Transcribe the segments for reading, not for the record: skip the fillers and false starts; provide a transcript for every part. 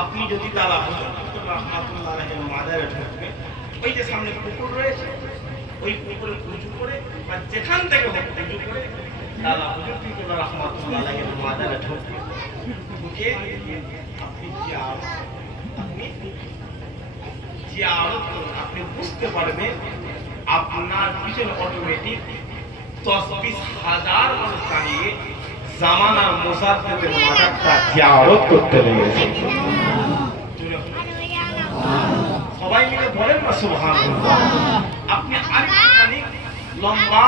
আপনি যদি দাদা হুজুর রাহমাতুল্লাহ আলাইহির মাজারে ঢুকবেন, ওই যে সামনে পুকুর রয়েছে, ওই পুকুরে উঁচু করে বা যেখান থেকে হোক উঁচু করে দাদা হুজুর রাহমাতুল্লাহ আলাইহির মাজারে ঢুকবেন। ঢুকে আপনি জিয়ারত করুন। আপনি বুঝতে পারবেন আপনার পিছনে অটোমেটিক 10-20 হাজার মানুষ দাঁড়িয়ে জামানার মুসাদ্দেদের মাজারটা জিয়ারত করতে লেগেছে। সবাই মিলে বলেন না সুবহানাল্লাহ। আপনি আরেকটুখানি লম্বা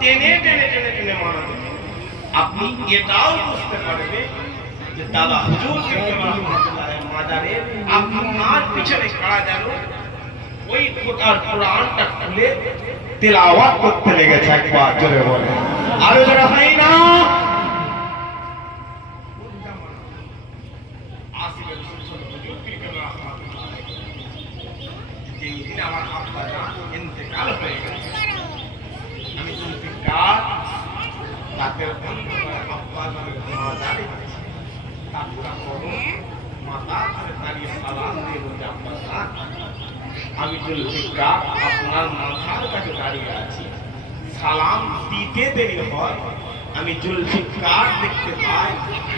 টেনে টেনে টেনে টেনে মানাতে, আপনি এটাও বুঝতে পারবেন যে দাদা হুজুর মাজারে আপনার পিছনে কারা যেন ওই খোদার কোরআনটা খুলে তেলাওয়াত করতে লেগেছে। একবার জোরে বলে, আরো জোরে হয় না? যেদিন আমার আব্বা ইন্তেকাল হয়ে গেছে, আমি জুলফিকার রাতের অন্ধকারে আব্বা মাজারে আমি জুলফিকার আপনার মাথার কাছে দাঁড়িয়ে আছি, সালাম দিতে দেরি হয়, আমি জুলফিকার দেখতে পাই,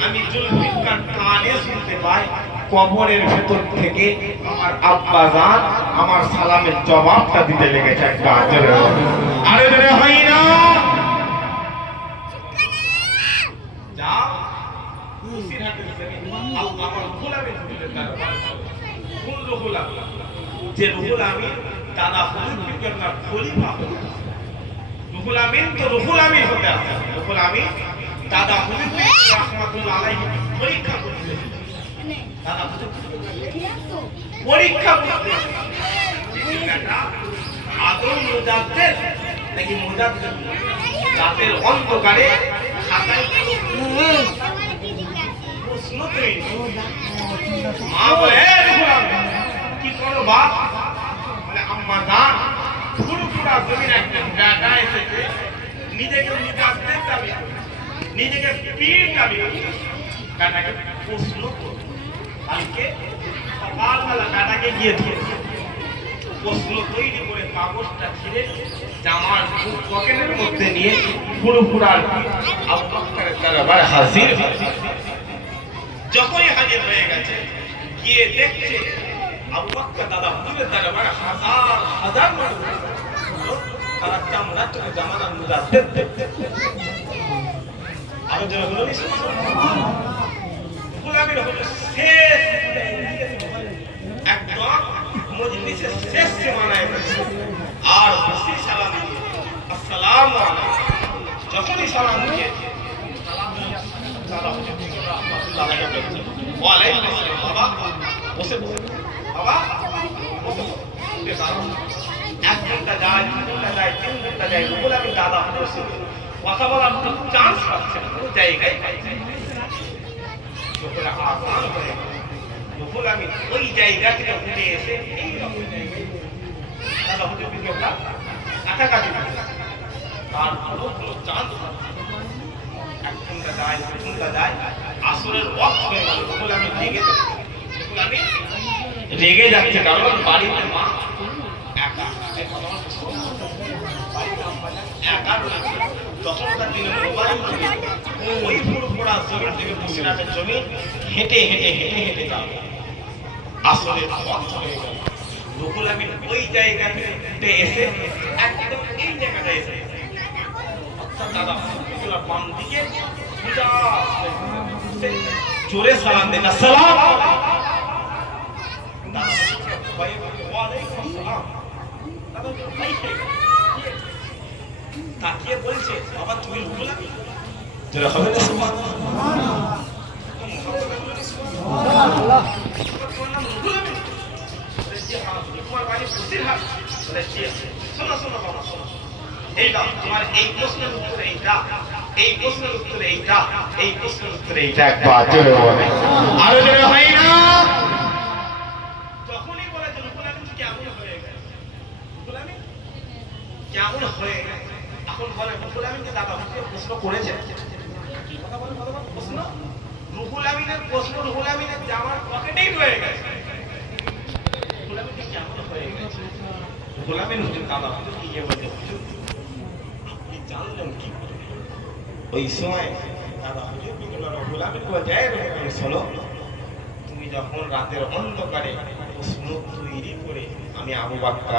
আমি জুলফিকার কানে শুনতে পাই, কবরের ভেতর থেকে আমার আব্বা জান আমার সালামের জবাবটা দিতে লেগেছে। একবার জোরে আরে জোরে হয় না? যাও যে রুহুল আমিন দাদা হুজুর কেবলার খলিফা, রুহুল আমিন তো রুহুল আমিন হতে আছে, রুহুল আমিন দাদা হুজুর রাহমাতুল্লাহ আলাইহি পরীক্ষা করতে, দাদা হুজুর পরীক্ষা করতে আদম মুজাদ্দেদ নাকি মুজাদ্দেদ রাতের অন্ধকারে খাতায় প্রশ্ন তৈরি। মা বলে কি করো বাপ? মানে আম্মা জান পুরোপুরা জমির একটা ডাটা এসেছে, নিজেকে মুজাদ্দেদ দাবি করে, নিজেকে পীর দাবি করে, ডাটাকে প্রশ্ন করো। কালকে সকালবেলা ডাটাকে গিয়ে দিয়েছে, প্রশ্ন তৈরি করে কাগজটা ছিঁড়ে জামার পকেটের মধ্যে নিয়ে পুরোপুরা আবু বকরের দরবারে হাজির। যখনই হাজির হয়ে গেছে, গিয়ে দেখছে আবু বকর দাদা হুজুরের দরবারে হাজার হাজার মানুষ, তারা চামড়া চোখে জামানার মুজাদ্দেদ আরো যারা হলো গোলামের হলো শেষ একদম মজলিসের শেষ সীমানায় আর বসি সালাম দিয়ে আসসালামু আলাইকুম। যখনই সালাম দিয়ে দাদা হুজুর রাহমাতুল্লাহ আলাইহি বলছে ওয়ালাইকুম আসসালাম, বাবা বসে বসে, বাবা বসে বসে। এক ঘন্টা যায়, 2 ঘন্টা যায়, 3 ঘন্টা যায়, রুহুল আমিন দাদা হুজুর কথা বলার মতো চান্স পাচ্ছে না, কোনো জায়গায় পাইছে। যখন আসান হয়ে রুহুল আমিন ওই জায়গা থেকে উঠে এসে এই রকম জায়গায় দাদা হুজুর বিকেলটা কাছাকাছি তার কোনো চান্স পাচ্ছে। 1 ঘন্টা যায়, 2 ঘন্টা যায়, আসরের ওয়াক্ত হয়ে গেল। রুহুল আমিন রেগে যাচ্ছে, কারণ বাড়িতে মা একা একা রয়েছে। তখনকার দিনে মোবাইল ওই পুরোপুরা জমির থেকে বসিরাটের জমি হেঁটে হেঁটে হেঁটে হেঁটে যাবে। আসলে হয়ে গেল। রুহুল আমিন ওই জায়গাতে এসে একদম এই জায়গাটা এসে দাদা বাম দিকে জোরে সালাম দেন, আসসালাম তাকিয়ে বলছে, বাবা তুমি রুহুল আমিন? তোরা হবে না সুবহানাল্লাহ। তোমার বাড়ি বসিরহাট? শোনো শোনো বাবা শোনো, এইটা তোমার এই প্রশ্নের উত্তরে এইটা, এই প্রশ্নের উত্তরে এইটা, এই প্রশ্নের উত্তরে এইটা। একবার জোরে বলে, আরো জোরে হয় না? যখনই বলে যে রুহুল আমিন কেমন হয়ে গেছে, রুহুল আমিন কেমন হয়ে গেছে, এখন বলে রুহুল আমিনকে দাদা হুজুর প্রশ্ন করেছে। কি কথা বলে প্রশ্ন? রুহুল আমিনের প্রশ্ন, রুহুল আমিনের জামার পকেট গোলামের হুজুর দাদা হুজুর কি বলছে হুজুর আপনি জানলেন কি করে? ওই সময় দাদা হুজুর কি বলল গোলামের বলছে শোনো, তুমি যখন রাতের অন্ধকারে প্রশ্ন তৈরি করে আমি আবু বকর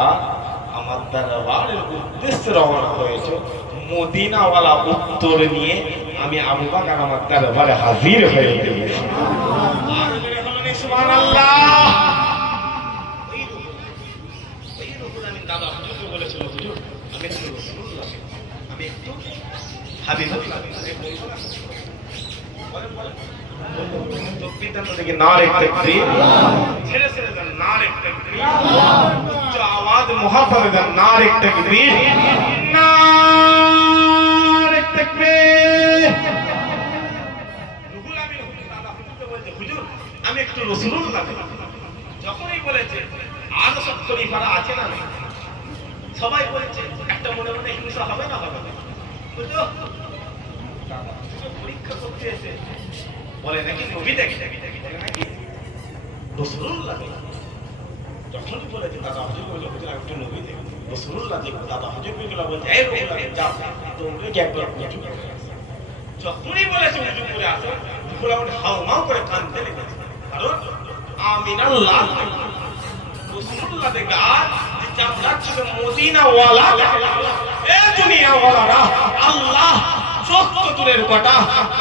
আমার দরবারের উদ্দেশ্যে রওনা হয়েছে, মদিনাওয়ালা উত্তর নিয়ে আমি আবু বকর আমার দরবারে হাজির হয়ে গেছি। আর জোরে বলুন সুবহানাল্লাহ। ওই রকম আমি দাদা হুজুরকে বলেছিল হুজুর আমি একটু রাসূলুল্লাহ, আমি একটু হাবিবুল্লাহ বলেন বলেন তকবীর দেন দেখি, নারে তাকবীর, ছেড়ে ছেড়ে দেন নারে তাকবীর, উচ্চ আওয়াজ মুহাব্বতে দেন নারে তাকবীর, নারে তাকবীর। রুহুল আমিন হুজুর দাদা হুজুরকে বলছে হুজুর আমি একটু রাসূলুল্লাহ। যখনই বলেছে আর সব খলিফারা আছে না, সবাই বলছে একটা মনে মনে হিংসা হবে না, হবে না বুঝলো? পরীক্ষা করতে এসে বলে নাকি নবী দেখি নাকি রাসূলুল্লাহ। যখনই বলেছে দাদা হুজুর বলে হুজুর একটু নবী দেখি রাসূলুল্লাহ দেখো, দাদা হুজুর গুলো বলছে এই রুহুল যাও তোমরা কি একবার উঁচু করে আসো। যখনই বলেছে উঁচু করে আসো, রুহুল আমিন হাউমাউ করে কাঁদতে লেগেছে, কারণ আমিনাল্লাহ রাসূলুল্লাহ দেখে আর যে চামড়া ছিল মদিনা ওয়ালা, এ দুনিয়া ওয়ালারা আল্লাহ চোখ দূরের কথা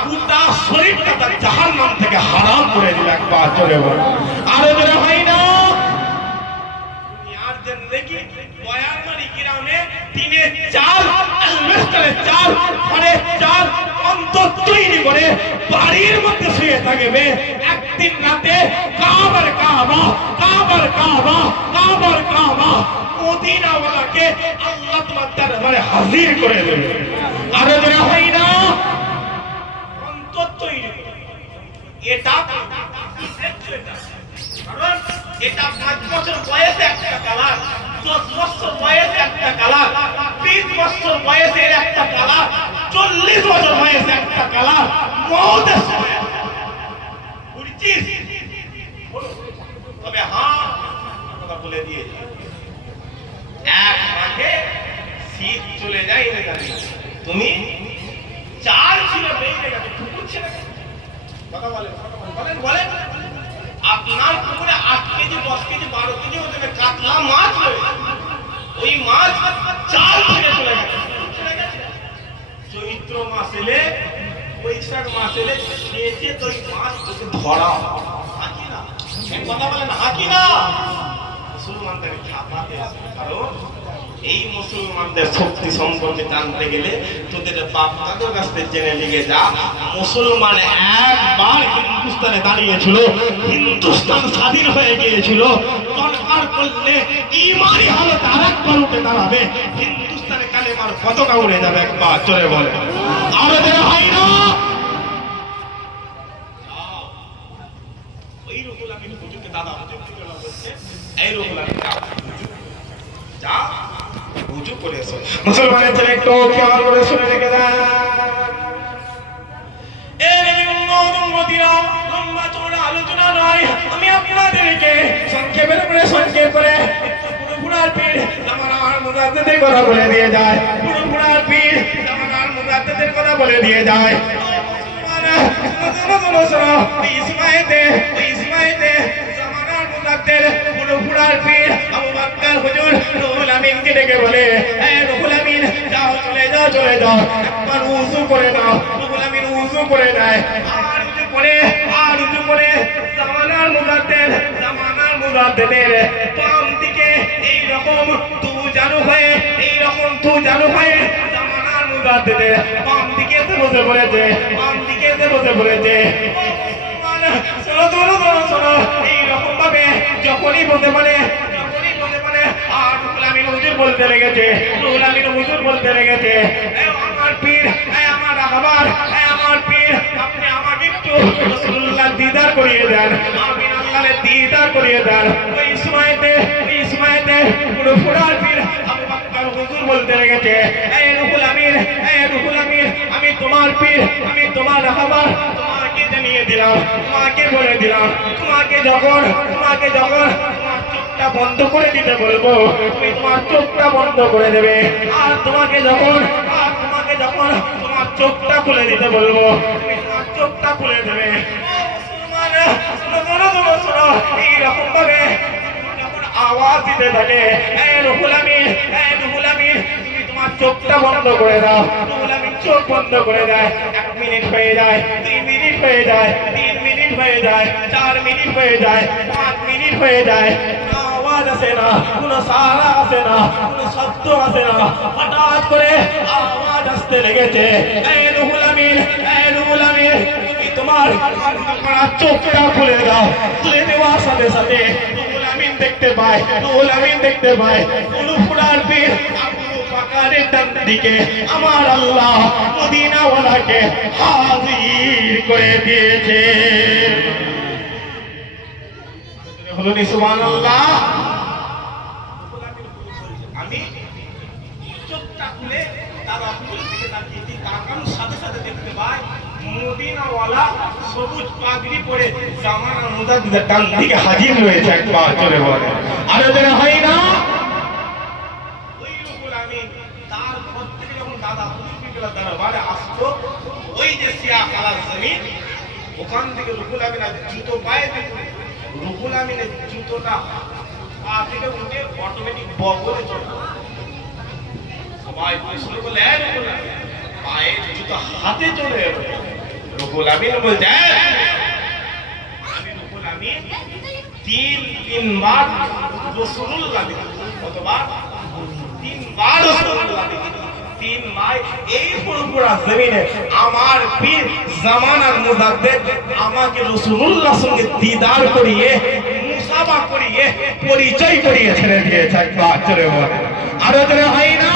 পুরা শরীরটা তার জাহান্নাম থেকে হারাম করে দিল। একবার চলে বল আরো জোরে হয় না। দুনিয়ার জিন্দেগি বয়ারমারি গ্রামে দিনে 4 আলবেস্টারে 4 ঘরে 4 অন্তর তৈরি করে বাড়ির মধ্যে শুয়ে থাকবে, একদিন রাতে কাবার কাবা কাবার কাবা কাবার কাবা মদিনাওয়ালাকে আল্লাহ তোমার দরবারে হাজির করে দেবে। আরো যারা হয় না অন্তর তৈরি এটা কারণ এটা 5 বছর বয়সে একটা কালার, 10 বছর বয়সে একটা কালার, 20 বছর বয়সে একটা কালার, 40 বছর বয়সে একটা কালার, মওতের সময় বুঝছিস? তবে হ্যাঁ কথা বলে দিয়ে এক মাঠে শীত চলে যায় না জানি তুমি চাল ছিল বেরিয়ে গেছে ঠুকুচ্ছে না কথা বলেন বলেন বলেন আপনার পুকুরে 8 কেজি 10 কেজি 12 কেজি হতে কাতলা মাছ রয়েছে, ওই মাছ চাল থেকে চলে গেছে। চৈত্র মাস এলে বৈশাখ মাস এলে খেয়েছে তো ওই মাছ ধরা হাকি না, কথা বলেন হাকি না। মুসলমানদের খাপাতে আছে, কারণ এই মুসলমানদের শক্তি সম্পর্কে জানতে গেলে তোদের বাপ দাদুর কাছ থেকে জেনে নিয়ে যা। মুসলমান একবার হিন্দুস্তানে দাঁড়িয়েছিল, হিন্দুস্তান স্বাধীন হয়ে গিয়েছিল, দরকার করলে ইমানি হালত আরেকবার উঠে দাঁড়াবে, হিন্দুস্তানে কালেমার পতাকা উড়ে যাবে। একবার চলে বলে আরো দেওয়া হয় না। ওই রুহুল আমিন হুজুরকে দাদা হুজুর কি বলছে, এই রুহুল আমিন যা উজু করে এসো। মুসলমানের ছেলে একটু খেয়াল করে শুনে রেখে দেন, এই মদিনা লম্বা চওড়া আলোচনা নয়, আমি আপনাদেরকে সংক্ষেপের করে সংক্ষেপ করে পুরোপুরার পীর জামানার মুজাদ্দিদের কথা বলে দিয়ে যায়, পুরোপুরার পীর জামানার মুজাদ্দিদের কথা বলে দিয়ে যায়। ইসমাইতে জামানার মুজাদ্দিদ পুরোপুরার পীর আবু বকর হুজুর রুহুল আমিনকে ডেকে বলে, এই রুহুল আমিন যাও চলে যাও চলে যাও, একবার উযু করে নাও। রুহুল আমিন উযু করে নেয়, আর উযু করে জামানার মুজাদ্দিদের বাম দিকে এই রকম তু জানু হয়ে জামানার মুজাদ্দিদের বাম দিকে এসে বসে পড়েছে, শোনো এইরকম ভাবে যখনই বলতে পারে আর রুহুল আমিন হুজুর বলতে লেগেছে, আমার পীর, আমার রাহবার, আমার পীর, আপনি আমাকে একটু রাসূলুল্লাহ দিদার করিয়ে দেন, আমিন আল্লাহর দিদার করিয়ে দেন। ওই সময়তে পুরো ফুরার পীর আবু বকর হুজুর বলতে লেগেছে, এই রুহুল আমিন, আমি তোমার পীর, আমি তোমার রাহবার, তোমাকে জানিয়ে দিলাম, তোমাকে বলে দিলাম, তোমাকে যখন তোমার চোখ চোখটা বন্ধ করে দিতে বলবো, তুমি তোমার চোখটা বন্ধ করে দেবে। আর তোমাকে যখন তোমার চোখটা খুলে দিতে বলবো, তুমি তোমার চোখটা খুলে দেবে। এইরকম ভাবে যখন আওয়াজ দিতে থাকে, রুহুল আমিন, রুহুল আমিন, তুমি তোমার চোখটা বন্ধ করে দাও। রুহুল আমিন চোখ বন্ধ করে দেয়। 1 মিনিট হয়ে যায়, 2 মিনিট হয়ে যায়, 3 মিনিট হয়ে যায়, 4 মিনিট হয়ে যায়, 5 মিনিট হয়ে যায়। আওয়াজ আসে না, কোনো সাড়া আসে না, কোনো শব্দ আসে না। হঠাৎ করে আওয়াজ আসতে লেগেছে, রুহুল আমিন, রুহুল আমিন, তুমি তোমার চোখটা খুলে দাও। খুলে দেওয়ার সাথে সাথে রুহুল আমিন দেখতে পায়, রুহুল আমিন দেখতে পায় ফুরফুরার পীর আবু বকরের ডান দিকে আমার আল্লাহ মদিনাওয়ালাকে হাজির করে দিয়েছে। বলুন সুবহানাল্লাহ। আমি চোখটা খুলে দাদা হুজুর দিকে তাকিয়েছি, তাকানোর সাথে সাথে দেখতে পাই মদিনাওয়ালা সবুজ পাগড়ি পরে জামানা মুজাদ্দিদের ডান দিকে হাজির রয়েছে। একবার চলে বলে আরো যেন হয় না। ওই রুহুল আমিন তার ঘর থেকে যখন দাদা হুজুর বিকেলা দরবারে আসতো, ওই যে সিয়া কালা জমিন, ওখান থেকে রুহুল আমিনের জুতো পায়ে দিত। রুহুল আমিনের জুতোটা পা থেকে উঠে অটোমেটিক বগলে চলে। সবাই প্রশ্ন করলে রুহুল আমিন পায়ের জুতো হাতে চলে এলো। রুহুল আমিন বলছে আমি রুহুল আমিন 3 বার রাসূলুল্লাহ দেখেছি। কতবার? 3 বার রাসূলুল্লাহ দেখেছি। 3 বার এই ফুরফুরা জমিনে আমার পীর জামানার মুজাদ্দিদ আমাকে রাসূলুল্লাহর সঙ্গে দিদার করিয়ে, মুসাফা করিয়ে, পরিচয় করিয়ে ছেড়ে দিয়েছে। একবার জোরে বলে আরো জোরে হয় না।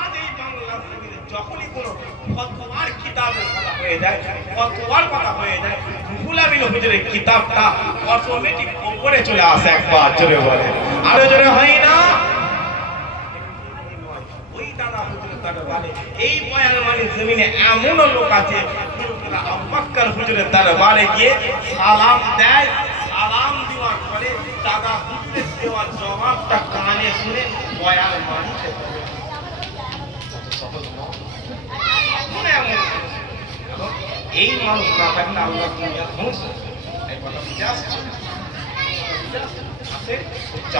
আজ এই বাংলার জমিনে যখনই কোনো ফতোয়ার কিতাবের কথা হয়ে যায়, ফতোয়ার কথা হয়ে যায়, রুহুল আমিন হুজুরের কিতাবটা অটোমেটিক উপরে চলে আসে। একবার জোরে বলে আরো জোরে হয় না। ওই দাদা হুজুরের দরবারে এই বয়ান মানে জমিনে এমনও লোক আছে আবু বকর হুজুরের দরবারে গিয়ে সালাম দেয়। সালাম দেওয়ার পরে দাদা হুজুরের দেওয়া জবাবটা কানে শুনে বয়ান মানতে হবে। এই মানুষ না থাকলে আল্লাহ দুনিয়ার ধ্বংস। এই কথা বুঝে আসছে?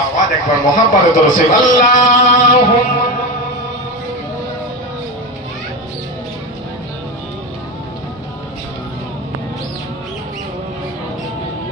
আওয়াজ একবার মহাভারত রসুল আল্লাহুম্মা